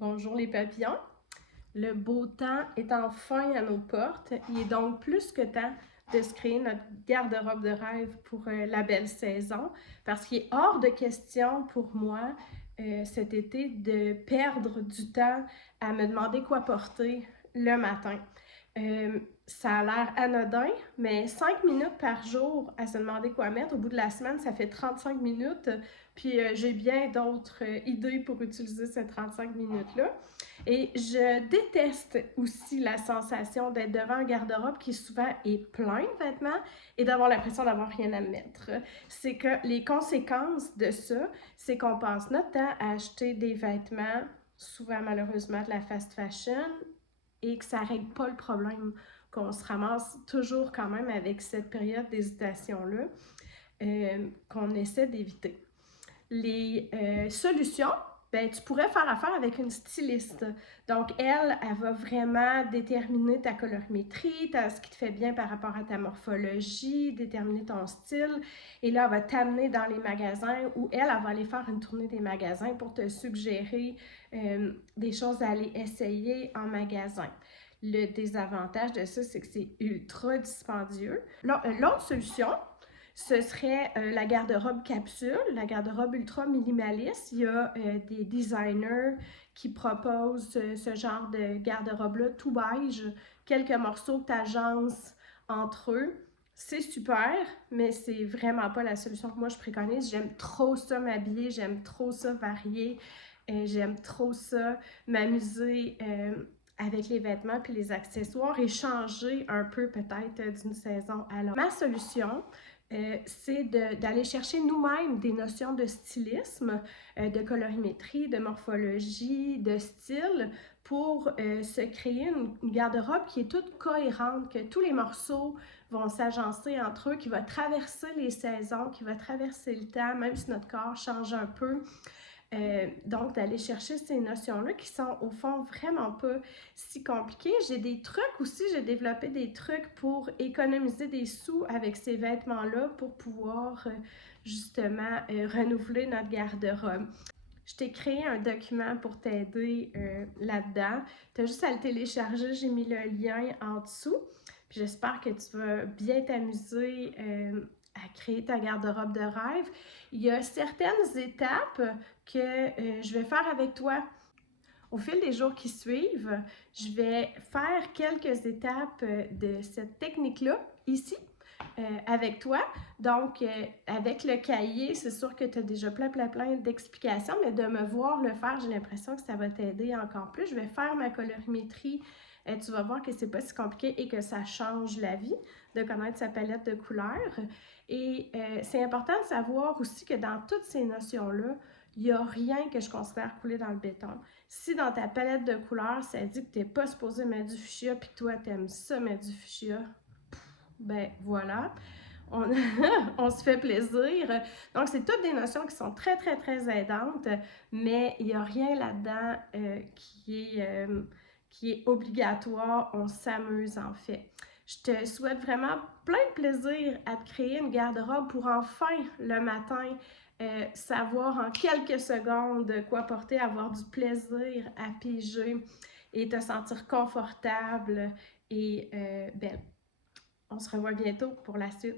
Bonjour les papillons. Le beau temps est enfin à nos portes. Il est donc plus que temps de se créer notre garde-robe de rêve pour la belle saison, parce qu'il est hors de question pour moi cet été de perdre du temps à me demander quoi porter le matin. Ça a l'air anodin, mais 5 minutes par jour à se demander quoi mettre, au bout de la semaine, ça fait 35 minutes. Puis j'ai bien d'autres idées pour utiliser ces 35 minutes-là. Et je déteste aussi la sensation d'être devant un garde-robe qui souvent est plein de vêtements et d'avoir l'impression d'avoir rien à mettre. C'est que les conséquences de ça, c'est qu'on passe notre temps à acheter des vêtements, souvent malheureusement de la fast fashion, et que ça ne règle pas le problème, qu'on se ramasse toujours quand même avec cette période d'hésitation-là qu'on essaie d'éviter. Les solutions, ben, tu pourrais faire affaire avec une styliste. Donc, elle va vraiment déterminer ta colorimétrie, ce qui te fait bien par rapport à ta morphologie, déterminer ton style. Et là, elle va t'amener dans les magasins où elle va aller faire une tournée des magasins pour te suggérer des choses à aller essayer en magasin. Le désavantage de ça, c'est que c'est ultra dispendieux. L'autre solution, ce serait la garde-robe capsule, la garde-robe ultra minimaliste. Il y a des designers qui proposent ce genre de garde-robe-là, tout beige, quelques morceaux que tu agences entre eux. C'est super, mais c'est vraiment pas la solution que moi je préconise. J'aime trop ça m'habiller, j'aime trop ça varier, j'aime trop ça m'amuser avec les vêtements puis les accessoires et changer un peu peut-être d'une saison à l'autre. Ma solution, c'est d'aller chercher nous-mêmes des notions de stylisme, de colorimétrie, de morphologie, de style pour se créer une garde-robe qui est toute cohérente, que tous les morceaux vont s'agencer entre eux, qui va traverser les saisons, qui va traverser le temps, même si notre corps change un peu. Donc, d'aller chercher ces notions-là qui sont au fond vraiment pas si compliquées. J'ai des trucs aussi, j'ai développé des trucs pour économiser des sous avec ces vêtements-là pour pouvoir justement renouveler notre garde-robe. Je t'ai créé un document pour t'aider là-dedans. Tu as juste à le télécharger, j'ai mis le lien en dessous. Puis j'espère que tu vas bien t'amuser à créer ta garde-robe de rêve. Il y a certaines étapes que je vais faire avec toi. Au fil des jours qui suivent, je vais faire quelques étapes de cette technique-là ici avec toi. Donc, avec le cahier, c'est sûr que tu as déjà plein d'explications, mais de me voir le faire, j'ai l'impression que ça va t'aider encore plus. Je vais faire ma colorimétrie. Tu vas voir que c'est pas si compliqué et que ça change la vie de connaître sa palette de couleurs. Et c'est important de savoir aussi que dans toutes ces notions-là, il n'y a rien que je considère couler dans le béton. Si dans ta palette de couleurs, ça dit que tu n'es pas supposé mettre du fuchsia puis que toi, tu aimes ça mettre du fuchsia, ben voilà, on, on se fait plaisir. Donc, c'est toutes des notions qui sont très aidantes, mais il n'y a rien là-dedans qui est obligatoire. On s'amuse en fait. Je te souhaite vraiment plein de plaisir à te créer une garde-robe pour enfin, le matin, savoir en quelques secondes quoi porter, avoir du plaisir à piger et te sentir confortable et belle. On se revoit bientôt pour la suite.